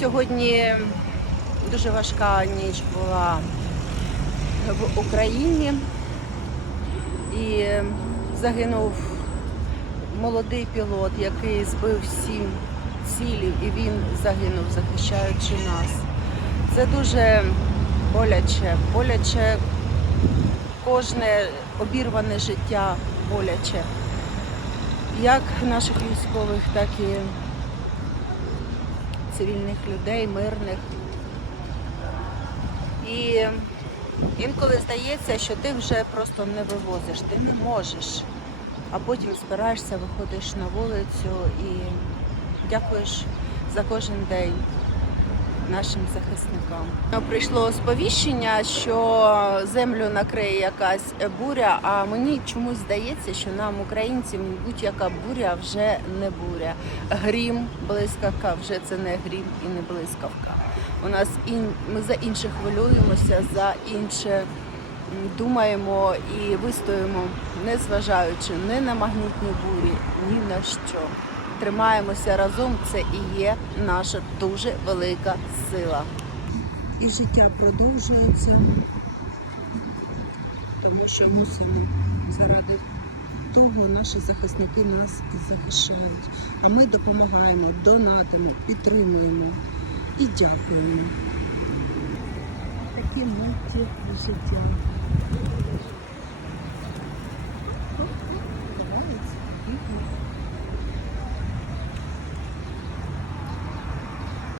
Сьогодні дуже важка ніч була в Україні і загинув молодий пілот, який збив сім цілів, і він загинув, захищаючи нас. Це дуже боляче, боляче кожне обірване життя боляче. Як наших військових, так і цивільних людей, мирних. І інколи здається, що ти вже просто не вивозиш, ти не можеш. А потім збираєшся, виходиш на вулицю і дякуєш за кожен день нашим захисникам. Прийшло сповіщення, що землю накриє якась буря, а мені чомусь здається, що нам, українцям, будь-яка буря вже не буря. Грім, блискавка вже це не грім і не блискавка. У нас ін... ми за інших хвилюємося, за інше думаємо і вистоїмо, не зважаючи ні на магнітні бурі, ні на що. Тримаємося разом, це і є наша дуже велика сила. І життя продовжується, тому що мусимо заради того наші захисники нас захищають. А ми допомагаємо, донатимо, підтримуємо і дякуємо. Такі миті життя.